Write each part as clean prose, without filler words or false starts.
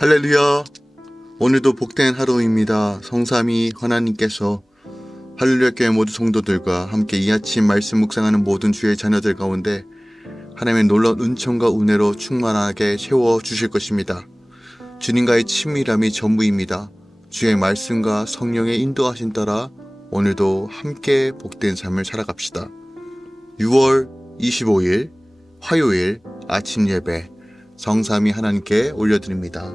할렐루야. 오늘도 복된 하루입니다. 성삼위 하나님께서 할렐루야 교회 모두 성도들과 함께 이 아침 말씀 묵상하는 모든 주의 자녀들 가운데 하나님의 놀라운 은총과 은혜로 충만하게 채워주실 것입니다. 주님과의 친밀함이 전부입니다. 주의 말씀과 성령의 인도하심 따라 오늘도 함께 복된 삶을 살아갑시다. 6월 25일 화요일 아침 예배 성삼위 하나님께 올려드립니다.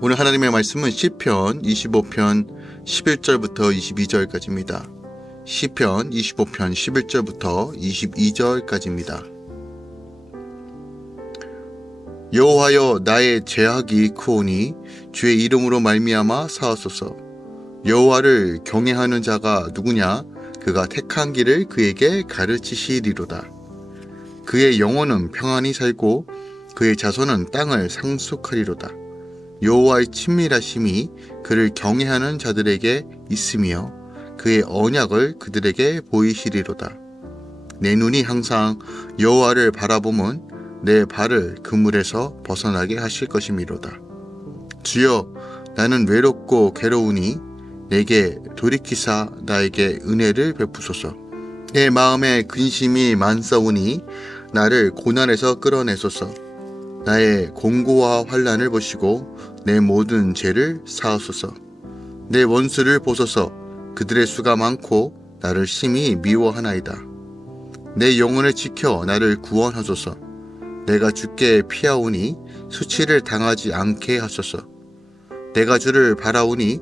오늘 하나님의 말씀은 시편 25편 11절부터 22절까지입니다. 시편 25편 11절부터 22절까지입니다. 여호와여, 나의 죄악이 크오니 주의 이름으로 말미암아 사하소서. 여호와를 경외하는 자가 누구냐? 그가 택한 길을 그에게 가르치시리로다. 그의 영혼은 평안히 살고 그의 자손은 땅을 상속하리로다. 여호와의 친밀하심이 그를 경외하는 자들에게 있으며 그의 언약을 그들에게 보이시리로다. 내 눈이 항상 여호와를 바라보면 내 발을 그물에서 벗어나게 하실 것이미로다. 주여, 나는 외롭고 괴로우니 내게 돌이키사 나에게 은혜를 베푸소서. 내 마음에 근심이 많사오니 나를 고난에서 끌어내소서. 나의 공고와 환난을 보시고 내 모든 죄를 사하소서. 내 원수를 보소서. 그들의 수가 많고 나를 심히 미워하나이다. 내 영혼을 지켜 나를 구원하소서. 내가 주께 피하오니 수치를 당하지 않게 하소서. 내가 주를 바라오니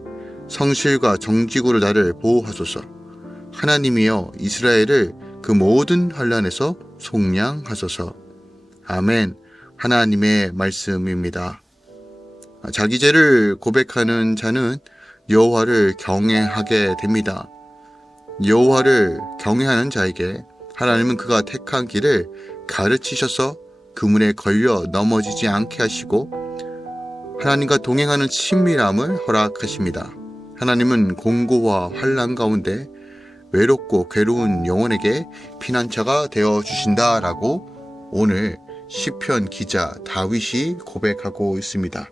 성실과 정직으로 나를 보호하소서. 하나님이여, 이스라엘을 그 모든 환난에서 속량하소서. 아멘. 하나님의 말씀입니다. 자기 죄를 고백하는 자는 여호와를 경외하게 됩니다. 여호와를 경외하는 자에게 하나님은 그가 택한 길을 가르치셔서 그물에 걸려 넘어지지 않게 하시고 하나님과 동행하는 친밀함을 허락하십니다. 하나님은 공고와 환난 가운데 외롭고 괴로운 영혼에게 피난처가 되어주신다라고 오늘 시편 기자 다윗이 고백하고 있습니다.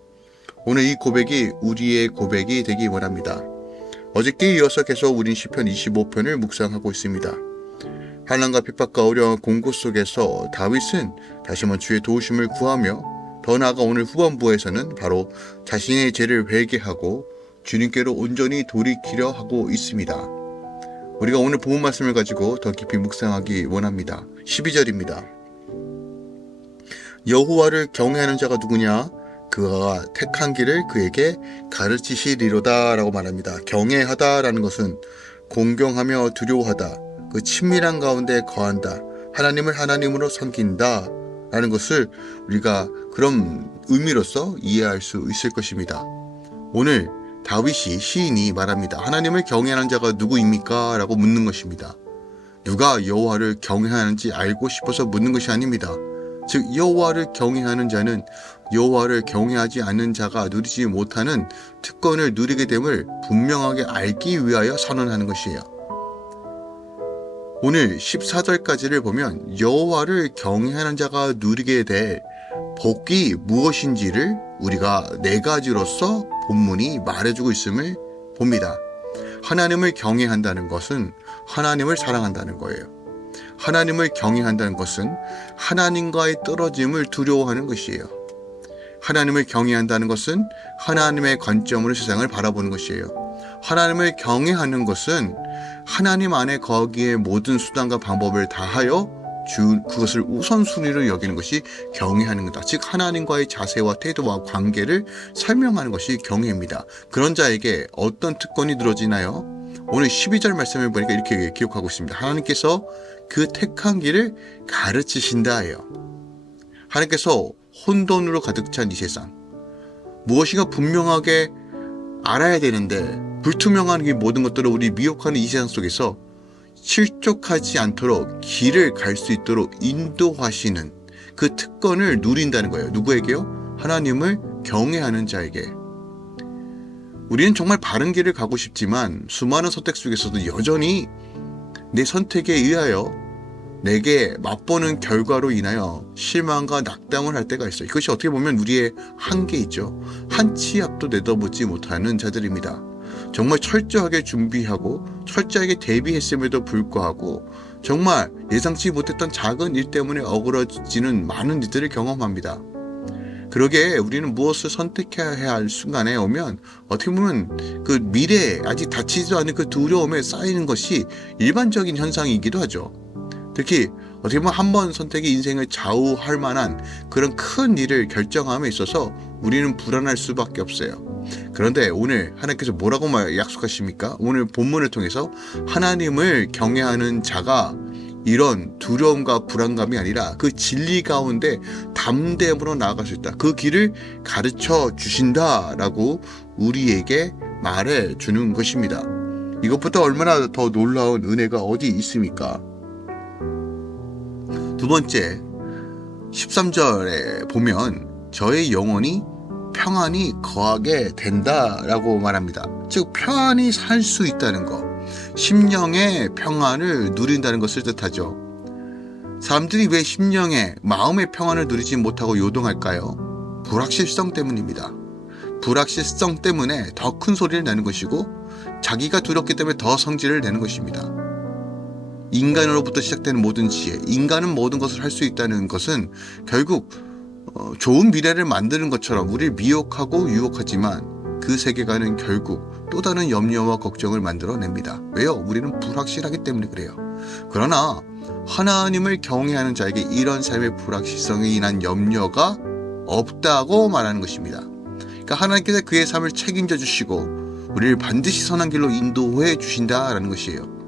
오늘 이 고백이 우리의 고백이 되기 원합니다. 어저께 이어서 계속 우린 시편 25편을 묵상하고 있습니다. 환난과 핍박과 어려운 공고 속에서 다윗은 다시 한번 주의 도우심을 구하며 더 나아가 오늘 후반부에서는 바로 자신의 죄를 회개하고 주님께로 온전히 돌이키려 하고 있습니다. 우리가 오늘 본문 말씀을 가지고 더 깊이 묵상하기 원합니다. 12절입니다. 여호와를 경외하는 자가 누구냐? 그가 택한 길을 그에게 가르치시리로다 라고 말합니다. 경외하다라는 것은 공경하며 두려워하다, 그 친밀한 가운데 거한다, 하나님을 하나님으로 섬긴다 라는 것을 우리가 그런 의미로서 이해할 수 있을 것입니다. 오늘 다윗이 시인이 말합니다. 하나님을 경외하는 자가 누구입니까? 라고 묻는 것입니다. 누가 여호와를 경외하는지 알고 싶어서 묻는 것이 아닙니다. 즉 여호와를 경외하는 자는 여호와를 경외하지 않는 자가 누리지 못하는 특권을 누리게 됨을 분명하게 알기 위하여 선언하는 것이에요. 오늘 14절까지를 보면 여호와를 경외하는 자가 누리게 될 복이 무엇인지를 우리가 네 가지로서 본문이 말해주고 있음을 봅니다. 하나님을 경외한다는 것은 하나님을 사랑한다는 거예요. 하나님을 경외한다는 것은 하나님과의 떨어짐을 두려워하는 것이에요. 하나님을 경외한다는 것은 하나님의 관점으로 세상을 바라보는 것이에요. 하나님을 경외하는 것은 하나님 안에 거기에 모든 수단과 방법을 다하여 그것을 우선순위로 여기는 것이 경외하는 것이다. 즉 하나님과의 자세와 태도와 관계를 설명하는 것이 경외입니다. 그런 자에게 어떤 특권이 들어지나요? 오늘 12절 말씀을 보니까 이렇게 기록하고 있습니다. 하나님께서 그 택한 길을 가르치신다예요. 하나님께서 혼돈으로 가득 찬 이 세상, 무엇인가 분명하게 알아야 되는데 불투명한 이 모든 것들을 우리 미혹하는 이 세상 속에서 실족하지 않도록 길을 갈 수 있도록 인도하시는 그 특권을 누린다는 거예요. 누구에게요? 하나님을 경외하는 자에게. 우리는 정말 바른 길을 가고 싶지만 수많은 선택 속에서도 여전히 내 선택에 의하여 내게 맛보는 결과로 인하여 실망과 낙담을 할 때가 있어요. 이것이 어떻게 보면 우리의 한계이죠. 한 치 앞도 내다보지 못하는 자들입니다. 정말 철저하게 준비하고 철저하게 대비했음에도 불구하고 정말 예상치 못했던 작은 일 때문에 어그러지는 많은 일들을 경험합니다. 그러게 우리는 무엇을 선택해야 할 순간에 오면 어떻게 보면 그 미래에 아직 닥치지도 않은 그 두려움에 쌓이는 것이 일반적인 현상이기도 하죠. 특히 어떻게 보면 한 번 선택이 인생을 좌우할 만한 그런 큰 일을 결정함에 있어서 우리는 불안할 수밖에 없어요. 그런데 오늘 하나님께서 뭐라고 약속하십니까? 오늘 본문을 통해서 하나님을 경외하는 자가 이런 두려움과 불안감이 아니라 그 진리 가운데 담대함으로 나아갈 수 있다. 그 길을 가르쳐 주신다라고 우리에게 말해 주는 것입니다. 이것보다 얼마나 더 놀라운 은혜가 어디 있습니까? 두 번째, 13절에 보면 저의 영혼이 평안히 거하게 된다라고 말합니다. 즉 평안히 살 수 있다는 것, 심령의 평안을 누린다는 것을 뜻하죠. 사람들이 왜 심령의 마음의 평안을 누리지 못하고 요동할까요? 불확실성 때문입니다. 불확실성 때문에 더 큰 소리를 내는 것이고 자기가 두렵기 때문에 더 성질을 내는 것입니다. 인간으로부터 시작되는 모든 지혜, 인간은 모든 것을 할 수 있다는 것은 결국 좋은 미래를 만드는 것처럼 우리를 미혹하고 유혹하지만 그 세계관은 결국 또 다른 염려와 걱정을 만들어냅니다. 왜요? 우리는 불확실하기 때문에 그래요. 그러나 하나님을 경외하는 자에게 이런 삶의 불확실성에 인한 염려가 없다고 말하는 것입니다. 그러니까 하나님께서 그의 삶을 책임져 주시고 우리를 반드시 선한 길로 인도해 주신다라는 것이에요.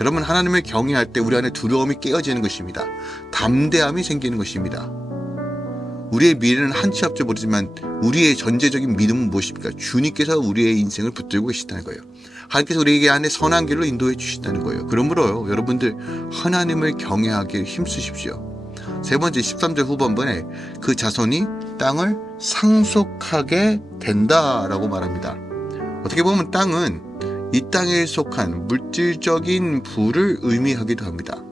여러분, 하나님을 경외할 때 우리 안에 두려움이 깨어지는 것입니다. 담대함이 생기는 것입니다. 우리의 미래는 한치 앞도 모르지만 우리의 전제적인 믿음은 무엇입니까? 주님께서 우리의 인생을 붙들고 계시다는 거예요. 하나님께서 우리에게 안에 선한 길로 인도해 주신다는 거예요. 그러므로 여러분들 하나님을 경외하기를 힘쓰십시오. 세 번째 13절 후반부에 그 자손이 땅을 상속하게 된다라고 말합니다. 어떻게 보면 땅은 이 땅에 속한 물질적인 부를 의미하기도 합니다.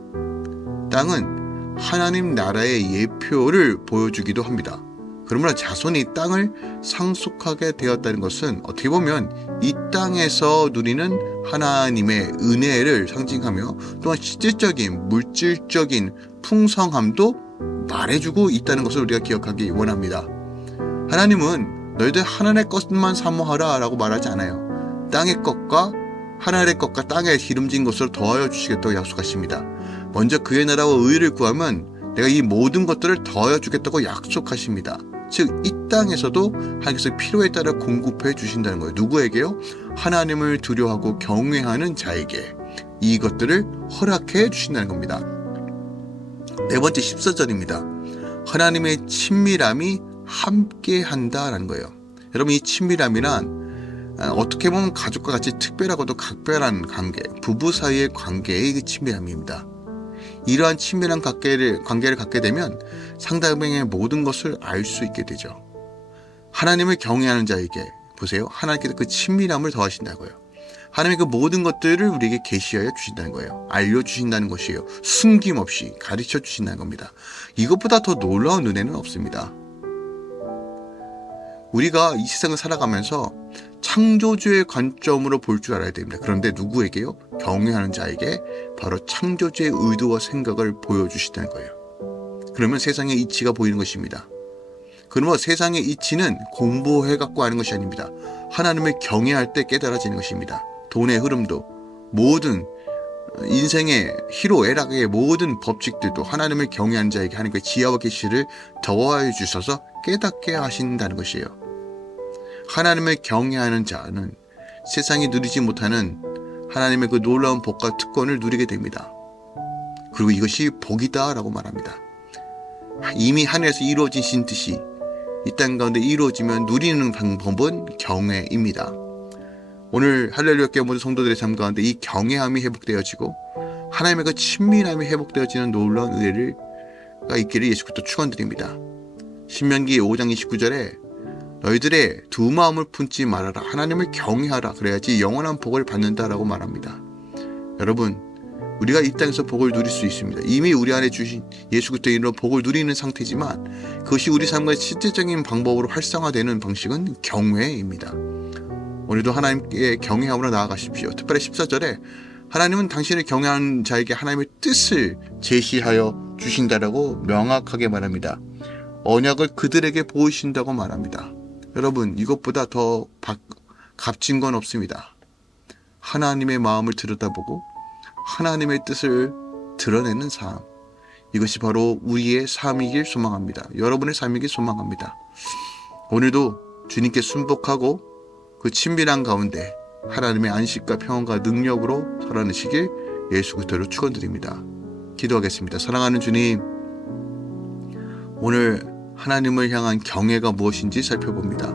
땅은 하나님 나라의 예표를 보여주기도 합니다. 그러므로 자손이 땅을 상속하게 되었다는 것은 어떻게 보면 이 땅에서 누리는 하나님의 은혜를 상징하며 또한 실질적인 물질적인 풍성함도 말해주고 있다는 것을 우리가 기억하기 원합니다. 하나님은 너희들 하나님의 것만 사모하라 라고 말하지 않아요. 땅의 것과 하나님의 것과 땅에 기름진 것을 더하여 주시겠다고 약속하십니다. 먼저 그의 나라와 의를 구하면 내가 이 모든 것들을 더하여 주겠다고 약속하십니다. 즉 이 땅에서도 하나님께서 필요에 따라 공급해 주신다는 거예요. 누구에게요? 하나님을 두려워하고 경외하는 자에게 이것들을 허락해 주신다는 겁니다. 네 번째 14절입니다. 하나님의 친밀함이 함께한다라는 거예요. 여러분, 이 친밀함이란 어떻게 보면 가족과 같이 특별하고도 각별한 관계, 부부 사이의 관계의 그 친밀함입니다. 이러한 친밀한 관계를 갖게 되면 상대방의 모든 것을 알 수 있게 되죠. 하나님을 경외하는 자에게 보세요. 하나님께서 그 친밀함을 더하신다고요. 하나님의 그 모든 것들을 우리에게 계시하여 주신다는 거예요. 알려주신다는 것이에요. 숨김없이 가르쳐 주신다는 겁니다. 이것보다 더 놀라운 은혜는 없습니다. 우리가 이 세상을 살아가면서 창조주의 관점으로 볼 줄 알아야 됩니다. 그런데 누구에게요? 경외하는 자에게 바로 창조주의 의도와 생각을 보여주시다는 거예요. 그러면 세상의 이치가 보이는 것입니다. 그러면 세상의 이치는 공부해갖고 아는 것이 아닙니다. 하나님을 경외할 때 깨달아지는 것입니다. 돈의 흐름도 모든 인생의 희로애락의 모든 법칙들도 하나님을 경외하는 자에게 하나님의 지혜와 계시를 더하여 주셔서 깨닫게 하신다는 것이에요. 하나님을 경외하는 자는 세상이 누리지 못하는 하나님의 그 놀라운 복과 특권을 누리게 됩니다. 그리고 이것이 복이다라고 말합니다. 이미 하늘에서 이루어지신 뜻이 이 땅 가운데 이루어지면 누리는 방법은 경외입니다. 오늘 할렐루야 교회 모든 성도들의 삶 가운데 이 경외함이 회복되어지고 하나님의 그 친밀함이 회복되어지는 놀라운 은혜가 있기를 예수 그리스도 축원드립니다. 신명기 5장 29절에 너희들의 두 마음을 품지 말아라. 하나님을 경외하라. 그래야지 영원한 복을 받는다라고 말합니다. 여러분, 우리가 이 땅에서 복을 누릴 수 있습니다. 이미 우리 안에 주신 예수 그리스도의 이름으로 복을 누리는 상태지만 그것이 우리 삶의 실제적인 방법으로 활성화되는 방식은 경외입니다. 오늘도 하나님께 경외함으로 나아가십시오. 특별히 14절에 하나님은 당신을 경외하는 자에게 하나님의 뜻을 제시하여 주신다라고 명확하게 말합니다. 언약을 그들에게 보이신다고 말합니다. 여러분, 이것보다 더 값진 건 없습니다. 하나님의 마음을 들여다보고 하나님의 뜻을 드러내는 삶, 이것이 바로 우리의 삶이길 소망합니다. 여러분의 삶이길 소망합니다. 오늘도 주님께 순복하고 그 친밀한 가운데 하나님의 안식과 평안과 능력으로 살아내시길 예수 그리스도로 축원드립니다. 기도하겠습니다. 사랑하는 주님, 오늘 하나님을 향한 경외가 무엇인지 살펴봅니다.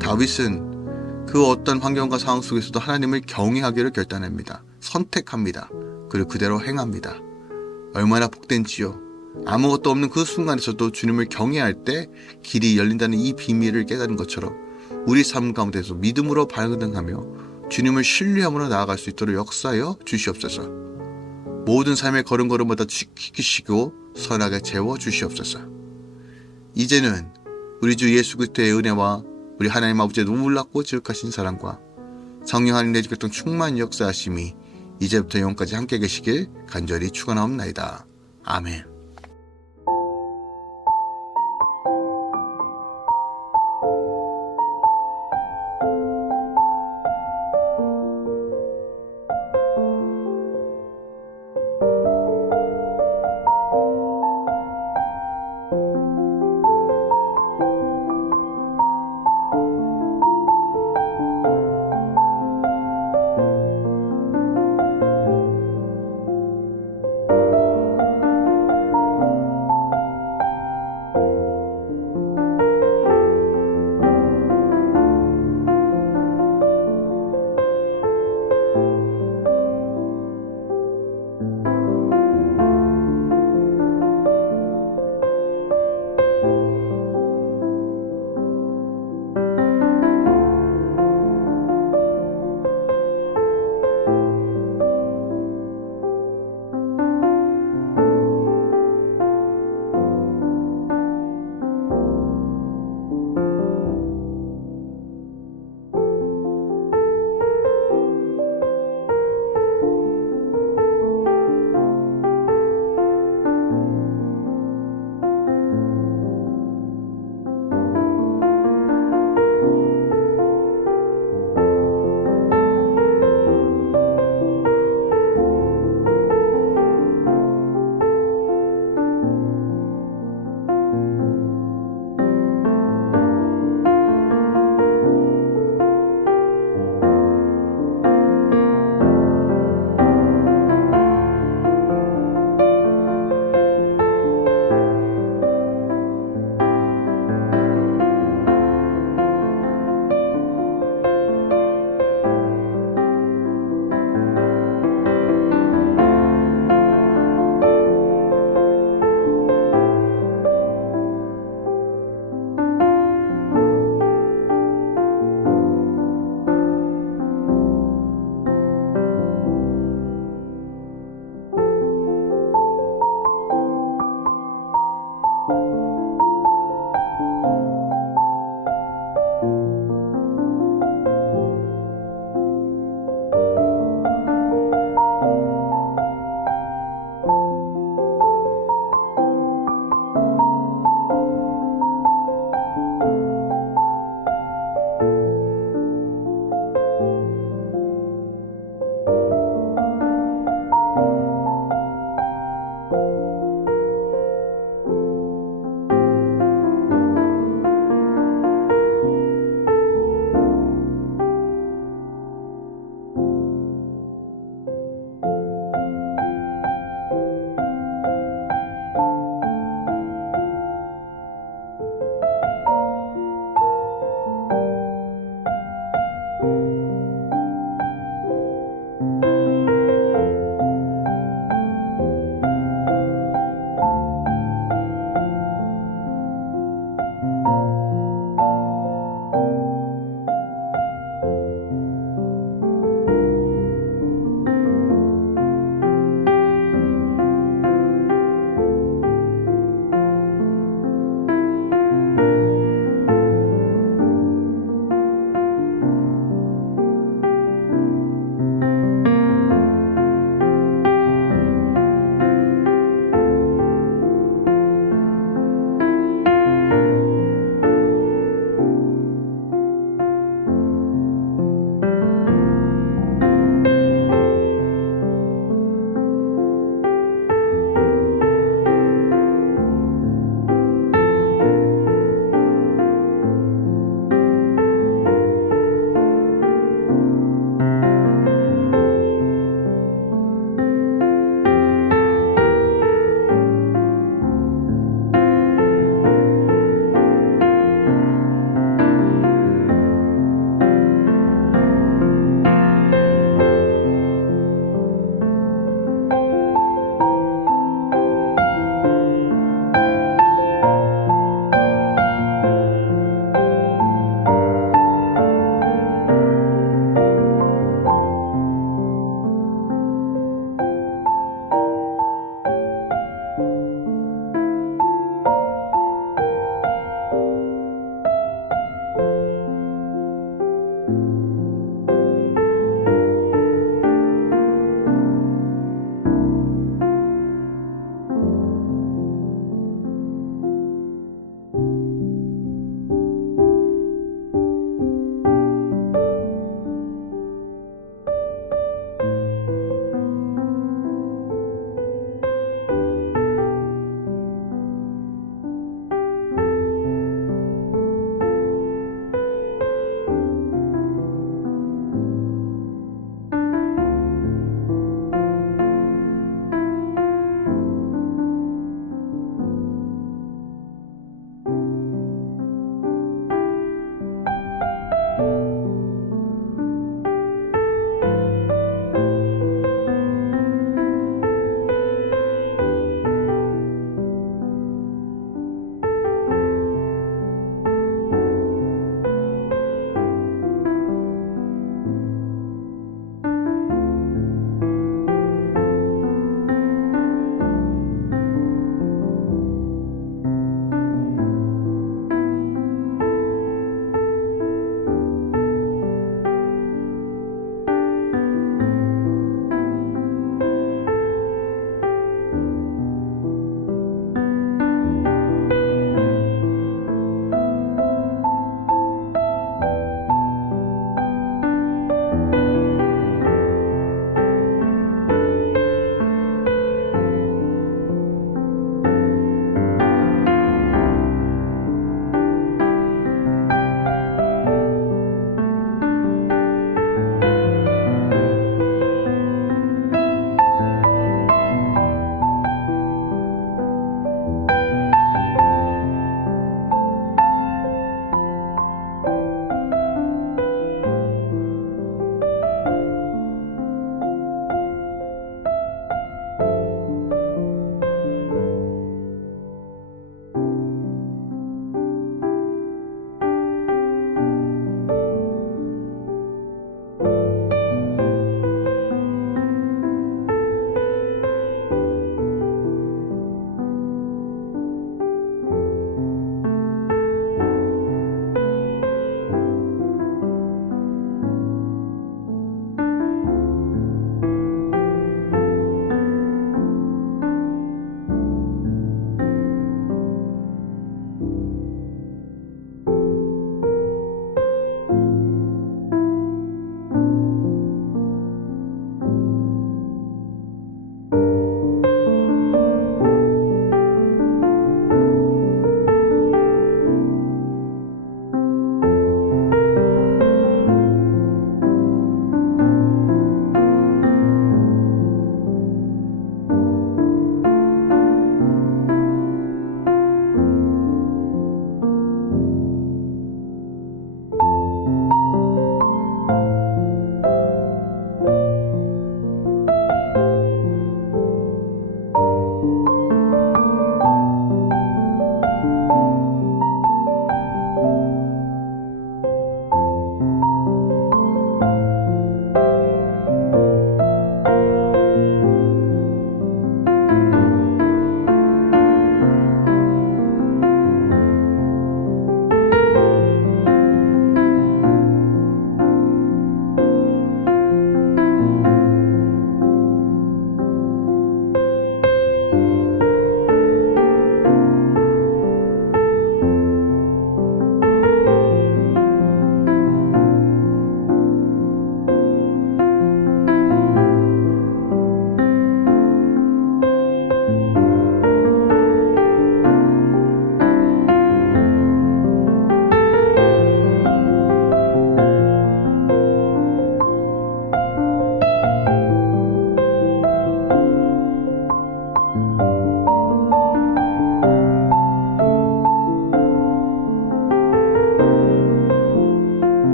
다윗은 그 어떤 환경과 상황 속에서도 하나님을 경외하기를 결단합니다. 선택합니다. 그리고 그대로 행합니다. 얼마나 복된지요. 아무것도 없는 그 순간에서도 주님을 경외할 때 길이 열린다는 이 비밀을 깨달은 것처럼 우리 삶 가운데서 믿음으로 발견하며 주님을 신뢰함으로 나아갈 수 있도록 역사하여 주시옵소서. 모든 삶의 걸음걸음마다 지키시고 선하게 채워주시옵소서. 이제는 우리 주 예수 그리스도의 은혜와 우리 하나님 아버지의 놀랍고 지극하신 사랑과 성령 하나님의 교통 충만 역사하심이 이제부터 영원까지 함께 계시길 간절히 축원하옵나이다. 아멘.